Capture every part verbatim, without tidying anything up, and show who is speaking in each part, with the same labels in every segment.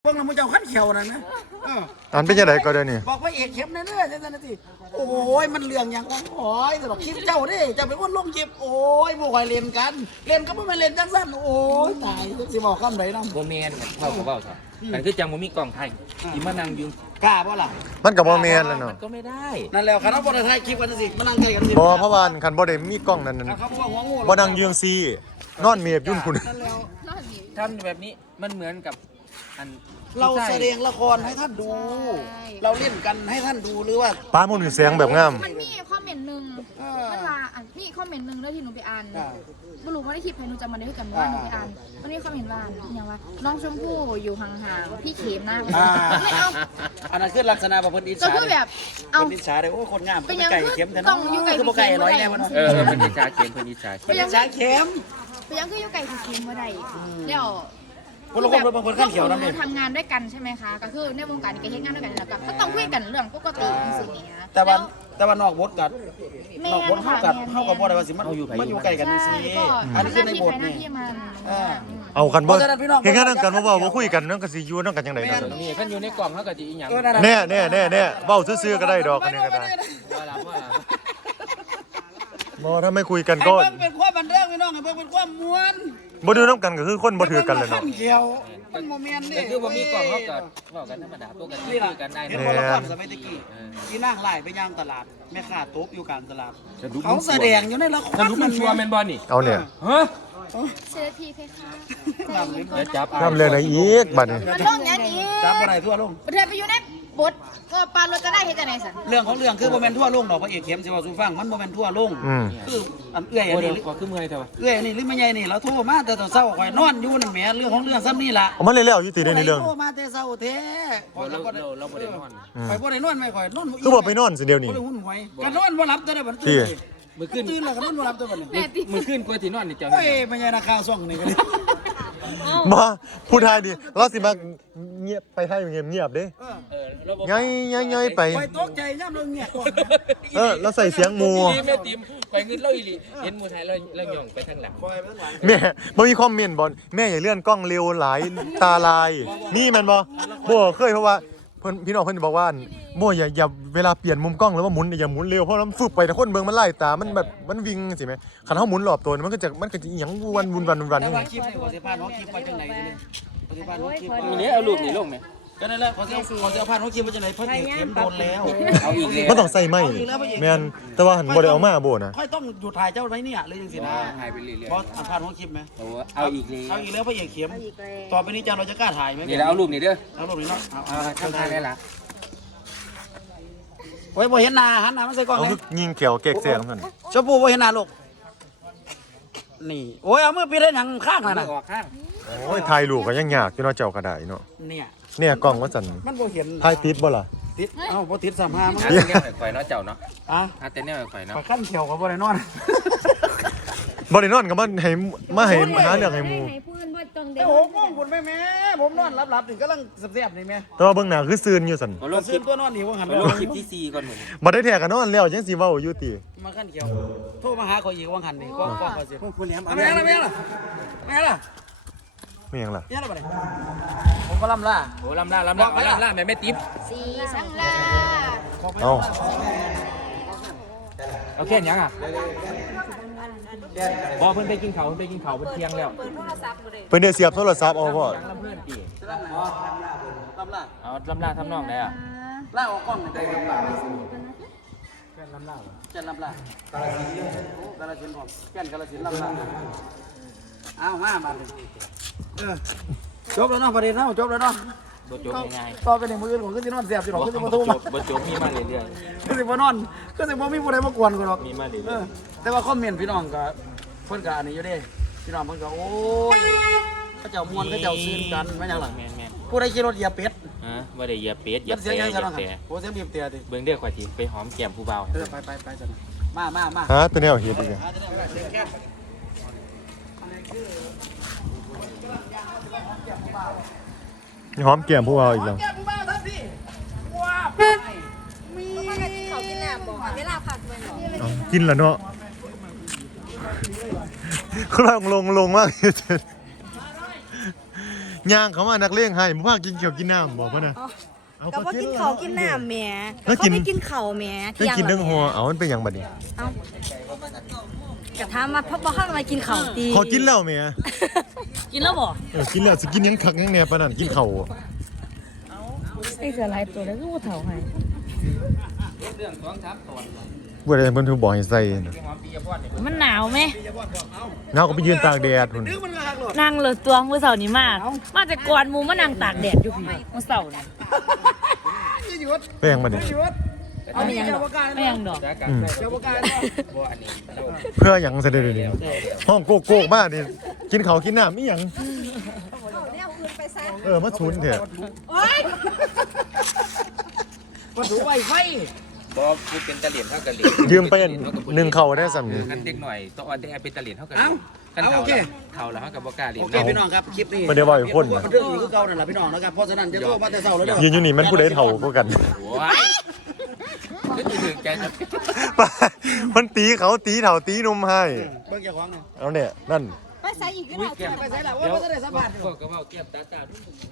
Speaker 1: พวกเรามึงจะขั้นเขียวนั่นนะ
Speaker 2: อันเป็นยังไงก็ได้นี่
Speaker 1: บอกว่าเอกเข้มเรื่อยๆใช่ไหมทีโอ้ยมันเรื่องอย่างของหอยแต่บอกคลิปเจ้าดิจะเป็นคนลงคลิปโอ้ยพวกใครเล่นกันเล่นก็ไม่มาเล่นจังสั้นโอ้ยตายสิบอกคำไหนน้อง
Speaker 3: โมเมนเท่ากับเบ้าสัแต่คือจังโมมีกล่องไทยที่มานั่งยืน
Speaker 1: กล้าป่ะล่ะ
Speaker 2: มันกับโมเมนแล้วเนาะ
Speaker 3: ก็ไม่ได้
Speaker 1: นั่นแล้วคณะบริษัทคลิปกันสิมานั่งใกล้กันสิ
Speaker 2: บ่เพราะว่าคันบ่ได้มีกล้องนั่นนั่นบ่นั่งยืงซีนอนเมียบยุ่นคุณ
Speaker 3: ทำแบบนี้มันเหมือนกับอัน
Speaker 1: เราแสดงละครให้ท่านดูเราเล่นกันให้ท่านดูหรือว่า
Speaker 2: ป้ามันมีเสียงแบบงาม
Speaker 4: มันมีคอมเมนต์หนึ่งมันว่าอันนี่คอมเมนต์หนึ่งแล้วที่หนูไปอ่านไม่รู้ว่าได้คลิปใครหนูจำมาได้ด้วยกันว่าหนูไปอ่านวันนี้คอมเมนต์ว่าอย่างว่าน้องชมพู่อยู่ห่างๆพี่เข็มนะไม่เอา
Speaker 1: อันนั้นคือลักษณะแบบคนอิจฉา
Speaker 4: ก็คือแบบเอา
Speaker 1: อิจฉาเลยโอ้คนงามเป็นไก่เข็มแต่
Speaker 4: ต้องอยู่ไก่
Speaker 1: คือไก่ร้อยแน่วัน
Speaker 3: เออเป็นอิจฉาเข็มเป็นอิจฉาเข็ม
Speaker 1: เป็นอิจฉาเข็ม
Speaker 4: ไปยังคืออยู่ไก่เข็มเมื่อใดแล้ว
Speaker 1: คนละคนบางคนขั้นเขียวนั่นเอง
Speaker 4: ทำงานด้วยกันใช่ไหมคะก็คือในวงการนี้ก็เฮ็ดงานด้วยกันแล้วก็ต้องคุยกันเรื่องปกติสิ่งนี้
Speaker 1: แต่ว่าแต่ว่านอกบทกันนอกบทเท่ากับเท่ากับบ่ได้ว่าสิมันมันอยู่ไกลกันนี่สิอันนี้คือในบทนี่
Speaker 2: เอากันบ่เฮ็ดงานนำกันบ่เว้าบ่คุยกันนั่นก็สิอยู่นำกันจังได๋เนาะ
Speaker 3: นี่คันอยู่ในกล่องเฮาก็สิอีหยัง
Speaker 2: แน่ๆๆๆเว้าซื่อๆก็ได้ดอกอันนี้ก็ได้บ่ถ้าไม่คุยกันก็
Speaker 1: เป็นความบันเทิงพี่น้องเบิ่งเป็นความม่วน
Speaker 2: บ่ดูนำกันก็คือคนบ่ถือกันเลยเนาะ
Speaker 1: เกี่ยวมันโมเมนต์นี่
Speaker 3: คือบ่มีกล่องเฮาก็เว้ากันธรรมดาปกติคุยกันได้
Speaker 1: เห็นบ่ละครสมัยตะกี้ที่นั่งไล่ไปย่างตลาดแม่ค้าตบอยู่กลางตลาดเขาแสดงอยู่ในละคร
Speaker 3: สรุปมันชัวร์แม่นบ่นี่
Speaker 2: เอาเนี่ย
Speaker 3: ฮะ
Speaker 4: เสียทีเพคะ
Speaker 3: เดี๋ยวจับ
Speaker 2: ทำเรื่องไหนอีกบัดนี้
Speaker 4: มันลงอย่างนี้
Speaker 1: จับบ่ได้ทั่วลง
Speaker 4: ประเทศไปอยู่ในบทก็ปลารถจะได้เฮ็ดจังได๋ซั่น
Speaker 1: เรื่องของเรื่องคือบ่แม่นทั่วลงดอกพระเอกเข้มสิว่าสู่ฟังมันบ่แม่นทั่วลงคืออันเอื้อยอันนี้
Speaker 3: ก็คือเมื่อยแต่ว่า
Speaker 1: เอื้อยอันนี้หรือไม่ใหญ่นี่เราโทรมาแต่ตอนเช้าข่อยนอนอยู่นั่นแหมเรื่องของเรื่องซ้ำนี่ล่ะ
Speaker 2: มันเลยแล้วอยู่ติในเรื่อง
Speaker 1: โทรมาแต่เช้าแท้
Speaker 3: ข่อยเราเราบ่ได้นอน
Speaker 1: ข่อยบ่ได้นอนไม่ข่อยนอน
Speaker 2: คือบ่ไปนอนสิเดี๋ยวนี้
Speaker 1: บ่ได้หุ้นหวยก็นอนบ่หลับแต่ได้บัด
Speaker 2: นี้
Speaker 3: มื้อคืน
Speaker 1: ตื่นแล้วก็นอนบ่หลับแต่บัดนี้
Speaker 3: มื้อคืนกว่าสินอนนี่เจ้า
Speaker 1: เฮ้ยไม่ใช่นะข่าวซ่องนี่ก็ดิ
Speaker 2: มาพูดไทยดิเราสิมาเงียบไปไทยเงียบเงียบดิง่ายง่ายง่ายไป
Speaker 1: ไปตกใจย่ำเราเงียบ
Speaker 2: เออเราใส่เสียงมู
Speaker 3: แม่ติมไปเงินเราอีหลีเห็นมูไทยเราเราหย่องไปทางหลัง
Speaker 2: แม่บ่มีคอมเมนต์บ่แม่อย่าเลื่อนกล้องเร็วหลายตาลายนี่แม่นบ่บ่เคยเพราะว่าเพิ่นพี่น้องเพิ่นบอกว่าบ่อย่าอย่าเวลาเปลี่ยนมุมกล้องแล้วว่าหมุนอย่าหมุนเร็วเพราะมันฟึบไปแต่คนเบิ่งมันไล่ตามันแบบมันวิ่งสิแม่คันเฮาหมุนรอบตัวมันก็จะมันก็จะอีหยังวันวุ่นวันวัน
Speaker 1: แต่ว่าคลิปนี่ขอสิพาน้องคลิปไปจังไหนดิขอสิพาน้องคลิป
Speaker 3: มีนี้เอารูปนี้ลงไหม
Speaker 1: ก็นั่นแหละขอสิขอสิพาน้องคลิปไปจังไหนเพราะเอกเข็มโดนแล้ว
Speaker 3: เอาอีกแล้ว
Speaker 2: มันต้องใส่ไม้แม่นแต่ว่าหันบ่ได้เอามาบ่นะ
Speaker 1: ค่อยต้องหยุดถ่ายเจ้าไว้เนี่ยเลยจังซี่นะ
Speaker 3: ถ่ายไปเรื่อย
Speaker 1: ๆบ่พาน้องคลิปมั้ย
Speaker 3: เอาอีกแล้ว
Speaker 1: เอาอีกแล้วพระเอกเข็มต่อไปนี้จังเราจะกล้าถ่ายมั้ย
Speaker 3: นี่แล้วเอารูปนี้เด้อ
Speaker 1: เอารูปนี้เนาะ
Speaker 3: เอาทำทางได้ล่ะ
Speaker 1: โอ้ยบ่เห็นหน้าหันหน้ามันใส่กล้องเลย
Speaker 2: ยิงเขียวเก๊กเสียงซั่น
Speaker 1: ชมพู่บ่เห็นหน้าลูกนี่โอ้ยเอามือปิดได้หยังข้างนั่นน่ะ
Speaker 3: ออกข้าง
Speaker 2: โอ้ยถ่ายรูปก็ยังยากอยู่เนาะเจ้าก็ได้เนาะ
Speaker 1: เนี่ย
Speaker 2: เนี่ยกล้องว่าซั่น
Speaker 1: มันบ่เห็น
Speaker 2: ถ่ายติดบ่ล่ะ
Speaker 1: ติดเอ้าบ่ติดสามห้า
Speaker 3: มันเนี่ยข่อยเนาะเจ้าเนาะ
Speaker 1: อ่ะ
Speaker 3: แต่เนี่ยข่อยเนาะ
Speaker 1: ขั้นเขียวก็บ่ได้นอน
Speaker 2: บ่ได้นอนก็มาให้มาให้หาเรื่องให้หมู่
Speaker 1: โอ้โหคุณแม่แม่ผมนอนหลับๆนี่กำลังแซ่บๆนี่แม่
Speaker 2: แต่ว่าเบิ่งหน้าคือซื่นอยู่ซั่น
Speaker 3: ลงคลิป
Speaker 1: ตัวนอนนี่ว่าหัน
Speaker 3: ลงคลิปที่สี่ก่อนหมื้
Speaker 2: บ่ได้แท้ก็นอนแล้วจังสิเว้าอยู่ติ
Speaker 1: มาขั้นเขียวโทรมาหาข่อยอีกว่าหันนี่ก็ก็ข่อยสิคุณแหลมแม่ล่ะแม่ล่ะแม่ล่ะ
Speaker 2: แม่ยังล่ะ
Speaker 1: แม่ล่ะบ่ได้ผมก็ลำล่า
Speaker 3: โอ้ลำล่าลำล่าลำล่าแม่แม่ติ๊บ
Speaker 4: สีสังลา
Speaker 2: เอ้า
Speaker 3: เอาแค่ยังอ่ะบ่เพิ่นไปกินข้าวเพิ่นไปกินข้าวเพิ่นเที่ยงแล้ว
Speaker 2: เพิ่นได้เสียบโทรศัพท์เอาพ่อ
Speaker 3: ลำเพิ่นติ
Speaker 1: ลำล่า
Speaker 3: เอาลำล่าทำนองได้อ่ะ
Speaker 1: ล่าออกกล้องได้ลำล่าแก่นลำล่าแก่นลำล่ากาลสินกาลสินพร้อมแก่นกาลสินลำล่าอ้าวมามาเออจบแล้วเนาะประเด็นเนาะจบแล้วเนาะ
Speaker 3: บ่จบง่าย
Speaker 1: ๆต่อไปในมืออื่นผมก็สินอนแซ่บสิหรอกก็สิบ่โทรมา
Speaker 3: บ่จบมีมาเรื่อย
Speaker 1: ๆก็สิบ่นอนก็สิบ่มีผู้ใดมากวนกูหรอก
Speaker 3: มีมาเรื่อย
Speaker 1: ๆแต่ว่าคอมเมนต์พี่น้องก็เพิ่นก็อันนี้อยู่เด้พี่น้องเพิ่นก็โอ้ยเขาเจ้ามวนเขาเจ้าซื่นกันแม่นหยังล่ะ
Speaker 3: แม่น
Speaker 1: ๆผู้ใดขี่รถเหยียบเป็ด
Speaker 3: ฮะบ่ได้เหยียบเป็ดเหยียบ
Speaker 1: เสียงยังซั่นเนาะโอ้เสียงบีบเตียติ
Speaker 3: เบิ่งเด้อข่อยสิไปหอมแก้มผู้บ่าว
Speaker 1: เออไปๆๆซั่นมาๆๆ
Speaker 2: หาตัวแนวเฮ็ดอีกหอมแก้มผู้บ่าวอีกแล้วกินแล้วเนาะลงลงลงมากย่างเขามานักเลงให้บ่พากินเขียวกินน้ำบอกว่านะเอา
Speaker 5: ก็ว่ากินเขาวกินน้ำแหม่
Speaker 2: แล้ว
Speaker 5: เขา
Speaker 2: กิน
Speaker 5: ไปกินเขาวแหม่
Speaker 2: ได้กินเรื่องหัวเอามันเป็นหยังบัดนี้
Speaker 5: เอ้าก็ถามมาเพราะบ่ข้างมากินเขาวตี
Speaker 2: ขอกินแล้วแม่
Speaker 5: กินแล้วบ่
Speaker 2: เออกินแล้วสิกินหยังคักหยังแหน่ปานนั้นกินข้าว
Speaker 5: ไอ้เสือลายตัวแล้วก็บ่เฒ่าให้
Speaker 3: เรื่องสองสามตอน
Speaker 2: บ่ได้เพิ่นถูกบอกให้ใส่นะ
Speaker 3: หอมปียพรเนี่ย
Speaker 5: มันหนาวไหม
Speaker 2: เงาก็ไปยืนตากแดดพุ่น
Speaker 5: นั่งเลยตัวมื้อเช้านี้มากมาแต่ก่อนหมู่มานั่งตากแดดอยู่พี่มื้อเช้านี่
Speaker 2: เป็นหยังบัดนี้
Speaker 5: เอาไม่ยังดอกไม่ยังดอก
Speaker 3: จากการ
Speaker 2: อืม
Speaker 3: ใช้บ่อันนี้
Speaker 2: เพื่อหยังซะเด้อเดี๋ยวนี้ห้องโกโก้มานี่กินข้าวกินน้ำอีหยังเออมาชุนเถอะ
Speaker 1: มาถูไวไฟ
Speaker 3: บ่พูดเป็นตะเหรียญเท่ากับเหรียญ
Speaker 2: ยืมไปหนึ่งเข้าได้ซ้ํนี่
Speaker 3: คันเด็กหน่อยต้องอ่อนแต่เป็นตะเหรียญเท่ากับ
Speaker 1: เอ้า
Speaker 3: คัน
Speaker 1: เอา
Speaker 3: เท่า
Speaker 1: โอเค
Speaker 3: เท่าแล้วเฮากับบ่กล้าเหรียญ
Speaker 1: โอเคพี่น้องครับคลิปนี้
Speaker 2: บ่ได้เว้าให้คน
Speaker 1: เรื่องนี้คือเก่านั่นแหละพี่น้องนะครับเพราะฉะนั้นจะโทรมาแต่เช้าเลยเด้อ
Speaker 2: ยืนอยู่นี่มันผู้ใดเฒ่าก็กัน
Speaker 3: โอ้ยก็ถึงใจจะ
Speaker 2: มันตีเขาตีเฒ่าตีหนุ่มให้
Speaker 1: เบิ่งเจ้าของเนี่ย
Speaker 2: เอาเนี่ยนั่น
Speaker 5: ไปใส่อีกก็ได้
Speaker 1: ไปใส่ละว่าบ่ได้สัมภาษณ์
Speaker 3: พวกก็เว้าเก็บตาตา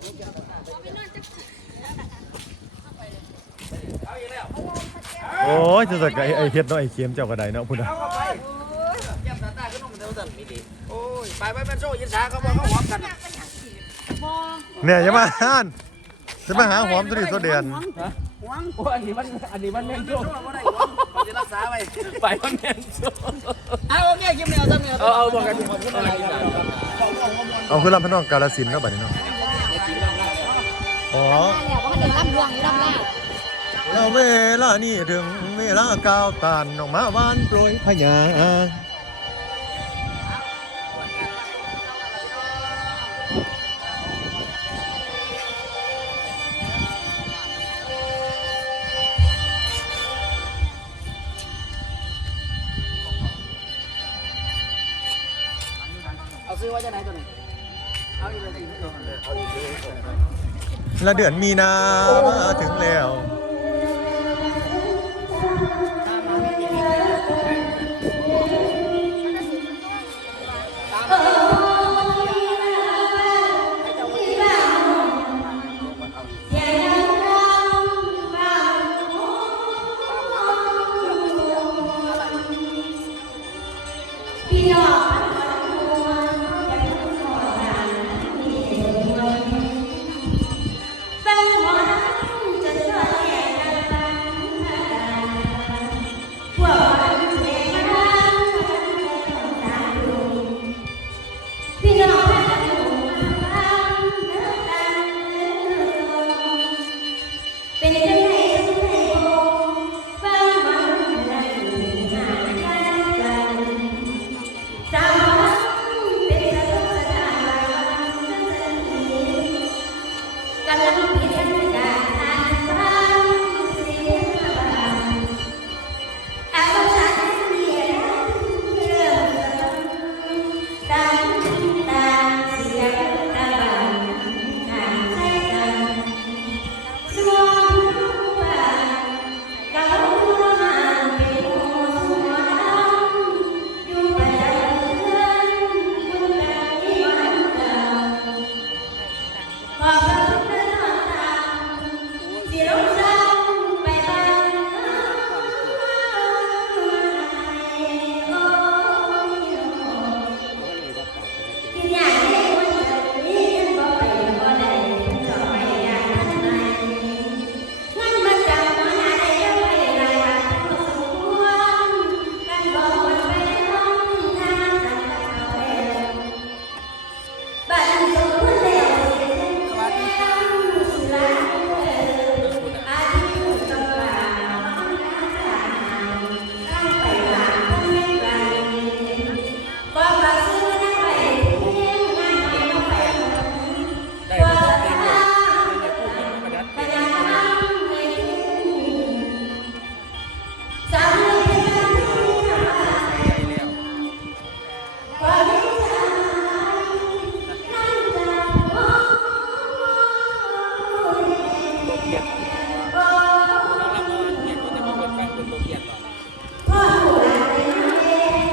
Speaker 2: โอ้ยจะสักไอ้ไอ้เฮ็ดเนาะไอ้เข็มเจ้าก็ได้เนาะพุ่นน่ะ
Speaker 1: เอาเข้าไปแก้มตาตาขึ้นมาเดี๋ยวสั่นนี่ดิโอ้ยไปไปเป็นโซ่ยินสาเขาบอกเขาหอมกัน
Speaker 2: เนี่ยอย่ามาห่านจะมาหาหอมตัวนี้ตัวเดียน
Speaker 1: หวง
Speaker 3: โอ้อันนี้มันอันนี้มันแม่นโช
Speaker 1: โซ่บ่ได้หวงเขาจะรักษาไว้
Speaker 3: ไปมันแม่นโช
Speaker 1: เอาโอเคคลิปนี้เอาซ้ำเนี่ย
Speaker 3: เอาเอาบอกกัน
Speaker 1: ขอบคุณอะไรครับ
Speaker 2: เอาคือลำพนองกาฬสินธุ์เนาะบัดนี้เนาะอ๋อ
Speaker 4: แล้วว่าเดี๋ยวรับดวงอยู่รับแรก
Speaker 2: แล้วเวลานี้ถึงเวลาก้าวตานออกมาหวานโปรยพญา
Speaker 1: เอาซื้อไว้จะไหนตัวนี้เอาอีกเลยเอาอีกเลย
Speaker 2: และเดือนมีนามาถึงแล้ว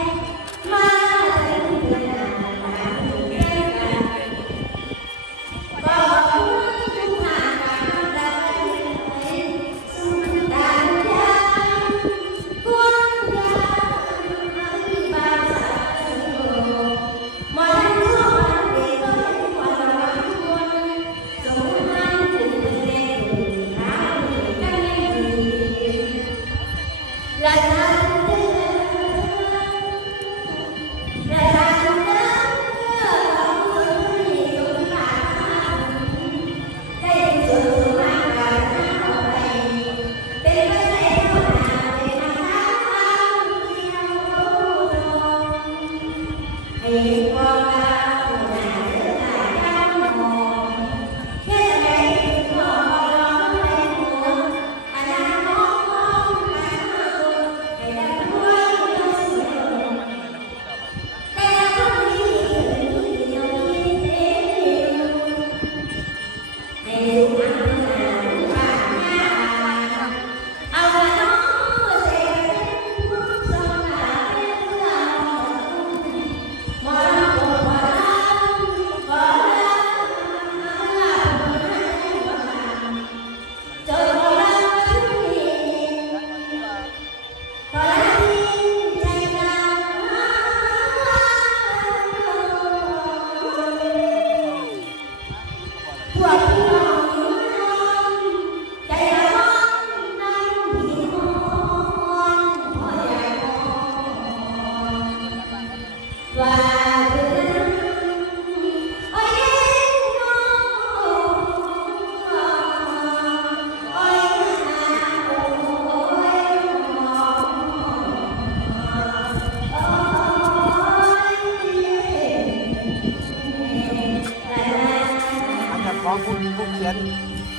Speaker 3: เ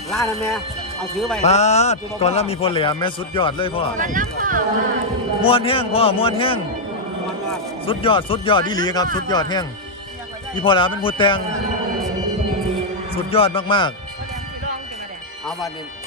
Speaker 1: ล่านะแม่เอาถือไป
Speaker 2: ปาดก่อนแล้วมีพลแหลมแม่สุดยอดเลยพ่อ
Speaker 4: มันน้ำเปล่า
Speaker 2: ม้วนแห้งพ่อม้วนแห้งสุดยอดสุดยอดดีหลีครับ สุดยอดแห้งอีพอแล้วเป็นผู้แต่งสุดยอดมาก
Speaker 1: เอาวันนี้